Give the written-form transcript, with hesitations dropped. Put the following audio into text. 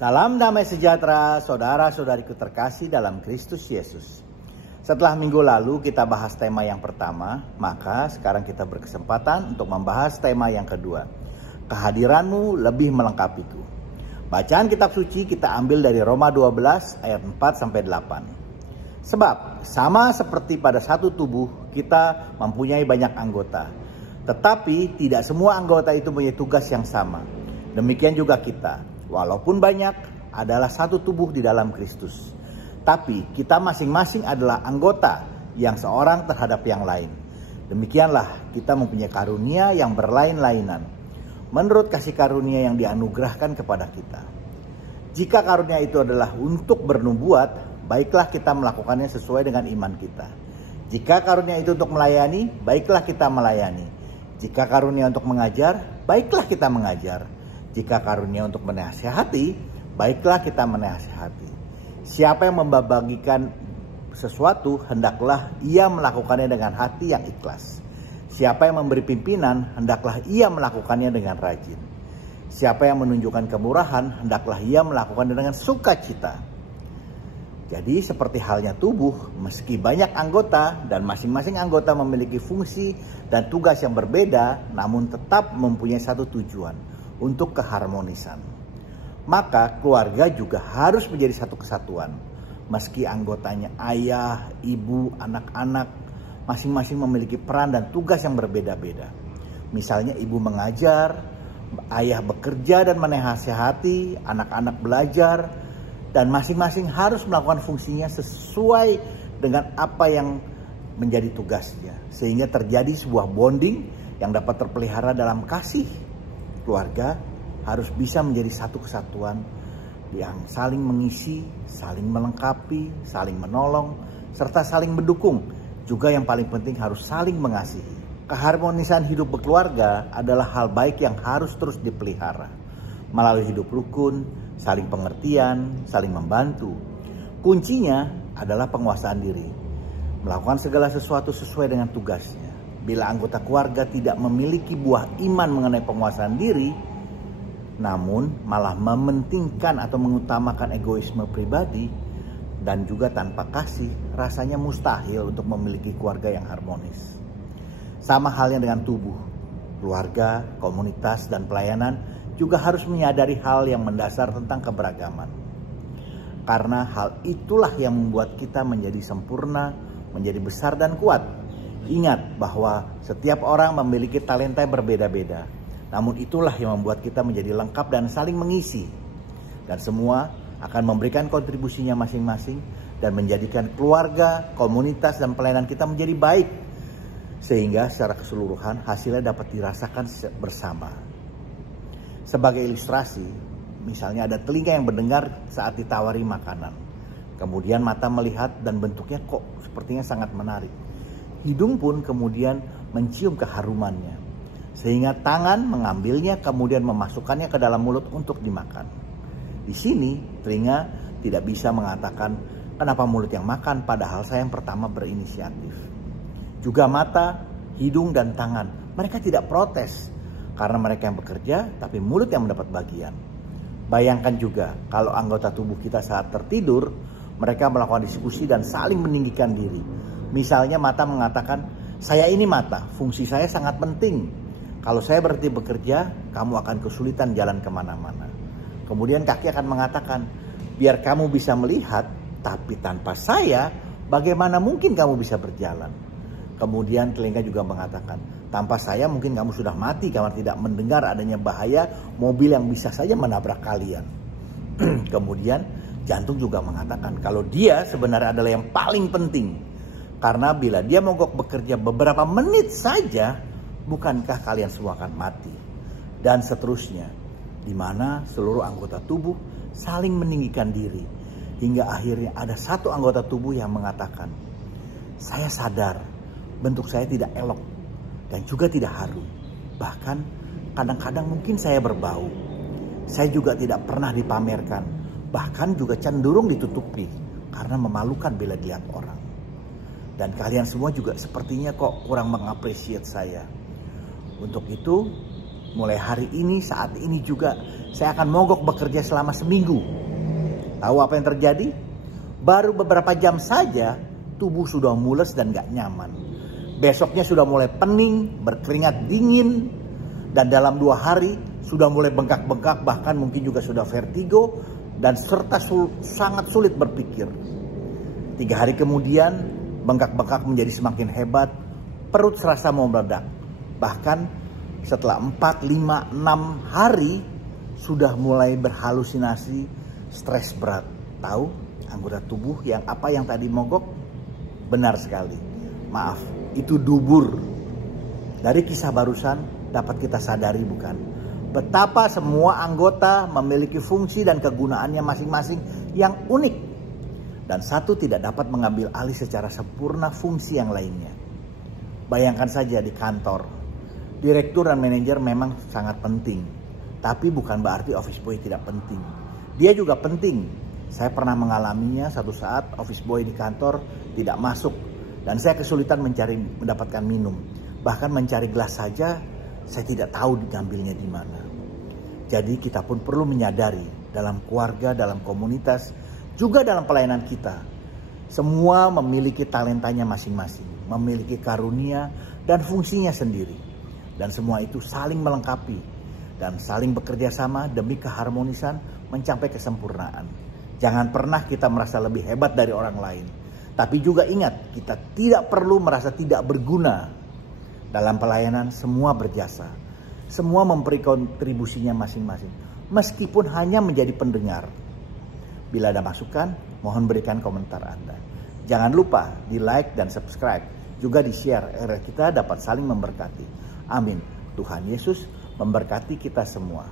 Salam damai sejahtera, saudara-saudariku terkasih dalam Kristus Yesus. Setelah minggu lalu kita bahas tema yang pertama, maka sekarang kita berkesempatan untuk membahas tema yang kedua. Kehadiranmu lebih melengkapiku. Bacaan kitab suci kita ambil dari Roma 12 ayat 4-8. Sebab sama seperti pada satu tubuh kita mempunyai banyak anggota, tetapi tidak semua anggota itu punya tugas yang sama. Demikian juga kita, walaupun banyak, adalah satu tubuh di dalam Kristus. Tapi kita masing-masing adalah anggota yang seorang terhadap yang lain. Demikianlah kita mempunyai karunia yang berlain-lainan, menurut kasih karunia yang dianugerahkan kepada kita. Jika karunia itu adalah untuk bernubuat, baiklah kita melakukannya sesuai dengan iman kita. Jika karunia itu untuk melayani, baiklah kita melayani. Jika karunia untuk mengajar, baiklah kita mengajar. Jika karunia untuk menasihati, baiklah kita menasihati. Siapa yang membagikan sesuatu, hendaklah ia melakukannya dengan hati yang ikhlas. Siapa yang memberi pimpinan, hendaklah ia melakukannya dengan rajin. Siapa yang menunjukkan kemurahan, hendaklah ia melakukannya dengan sukacita. Jadi seperti halnya tubuh, meski banyak anggota dan masing-masing anggota memiliki fungsi dan tugas yang berbeda, namun tetap mempunyai satu tujuan, untuk keharmonisan. Maka keluarga juga harus menjadi satu kesatuan. Meski anggotanya ayah, ibu, anak-anak, masing-masing memiliki peran dan tugas yang berbeda-beda. Misalnya ibu mengajar, ayah bekerja dan menasihati, anak-anak belajar, dan masing-masing harus melakukan fungsinya sesuai dengan apa yang menjadi tugasnya. Sehingga terjadi sebuah bonding yang dapat terpelihara dalam kasih. Keluarga harus bisa menjadi satu kesatuan yang saling mengisi, saling melengkapi, saling menolong, serta saling mendukung. Juga yang paling penting harus saling mengasihi. Keharmonisan hidup berkeluarga adalah hal baik yang harus terus dipelihara. Melalui hidup rukun, saling pengertian, saling membantu. Kuncinya adalah penguasaan diri. Melakukan segala sesuatu sesuai dengan tugasnya. Bila anggota keluarga tidak memiliki buah iman mengenai penguasaan diri, namun malah mementingkan atau mengutamakan egoisme pribadi dan juga tanpa kasih, rasanya mustahil untuk memiliki keluarga yang harmonis. Sama halnya dengan tubuh, keluarga, komunitas, dan pelayanan juga harus menyadari hal yang mendasar tentang keberagaman. Karena hal itulah yang membuat kita menjadi sempurna, menjadi besar dan kuat. Ingat bahwa setiap orang memiliki talenta yang berbeda-beda. Namun itulah yang membuat kita menjadi lengkap dan saling mengisi. Dan semua akan memberikan kontribusinya masing-masing dan menjadikan keluarga, komunitas, dan pelayanan kita menjadi baik. Sehingga secara keseluruhan hasilnya dapat dirasakan bersama. Sebagai ilustrasi, misalnya ada telinga yang mendengar saat ditawari makanan. Kemudian mata melihat dan bentuknya kok sepertinya sangat menarik. Hidung pun kemudian mencium keharumannya. Sehingga tangan mengambilnya kemudian memasukkannya ke dalam mulut untuk dimakan. Di sini telinga tidak bisa mengatakan kenapa mulut yang makan padahal saya yang pertama berinisiatif. Juga mata, hidung, dan tangan. Mereka tidak protes karena mereka yang bekerja tapi mulut yang mendapat bagian. Bayangkan juga kalau anggota tubuh kita saat tertidur, mereka melakukan diskusi dan saling meninggikan diri. Misalnya mata mengatakan, saya ini mata, fungsi saya sangat penting. Kalau saya berhenti bekerja, kamu akan kesulitan jalan kemana-mana. Kemudian kaki akan mengatakan, biar kamu bisa melihat, tapi tanpa saya, bagaimana mungkin kamu bisa berjalan? Kemudian telinga juga mengatakan, tanpa saya mungkin kamu sudah mati karena tidak mendengar adanya bahaya mobil yang bisa saja menabrak kalian. Kemudian jantung juga mengatakan kalau dia sebenarnya adalah yang paling penting. Karena bila dia mogok bekerja beberapa menit saja, bukankah kalian semua akan mati? Dan seterusnya, di mana seluruh anggota tubuh saling meninggikan diri. Hingga akhirnya ada satu anggota tubuh yang mengatakan, saya sadar bentuk saya tidak elok dan juga tidak harum. Bahkan kadang-kadang mungkin saya berbau. Saya juga tidak pernah dipamerkan. Bahkan juga cenderung ditutupi karena memalukan bila dilihat orang. Dan kalian semua juga sepertinya kok kurang mengapresiasi saya. Untuk itu Mulai hari ini, saat ini juga, saya akan mogok bekerja selama seminggu. Tahu apa yang terjadi? Baru beberapa jam saja, tubuh sudah mules dan gak nyaman. Besoknya sudah mulai pening, berkeringat dingin, dan dalam 2 hari sudah mulai bengkak-bengkak, bahkan mungkin juga sudah vertigo, dan serta sangat sulit berpikir. 3 hari kemudian, bengkak-bengkak menjadi semakin hebat, perut serasa mau meledak. Bahkan setelah 4, 5, 6 hari, sudah mulai berhalusinasi, stres berat. Tahu anggota tubuh yang tadi mogok? Benar sekali. Maaf, itu dubur. Dari kisah barusan dapat kita sadari bukan? Betapa semua anggota memiliki fungsi dan kegunaannya masing-masing yang unik. Dan satu tidak dapat mengambil alih secara sempurna fungsi yang lainnya. Bayangkan saja di kantor, direktur dan manajer memang sangat penting. Tapi bukan berarti office boy tidak penting. Dia juga penting. Saya pernah mengalaminya satu saat office boy di kantor tidak masuk. Dan saya kesulitan mendapatkan minum. Bahkan mencari gelas saja, saya tidak tahu diambilnya di mana. Jadi kita pun perlu menyadari dalam keluarga, dalam komunitas, juga dalam pelayanan kita. Semua memiliki talentanya masing-masing, memiliki karunia dan fungsinya sendiri. Dan semua itu saling melengkapi dan saling bekerja sama demi keharmonisan mencapai kesempurnaan. Jangan pernah kita merasa lebih hebat dari orang lain. Tapi juga ingat, kita tidak perlu merasa tidak berguna. Dalam pelayanan semua berjasa. Semua memberi kontribusinya masing-masing. Meskipun hanya menjadi pendengar. Bila ada masukan, mohon berikan komentar Anda. Jangan lupa di like dan subscribe. Juga di share agar kita dapat saling memberkati. Amin. Tuhan Yesus memberkati kita semua.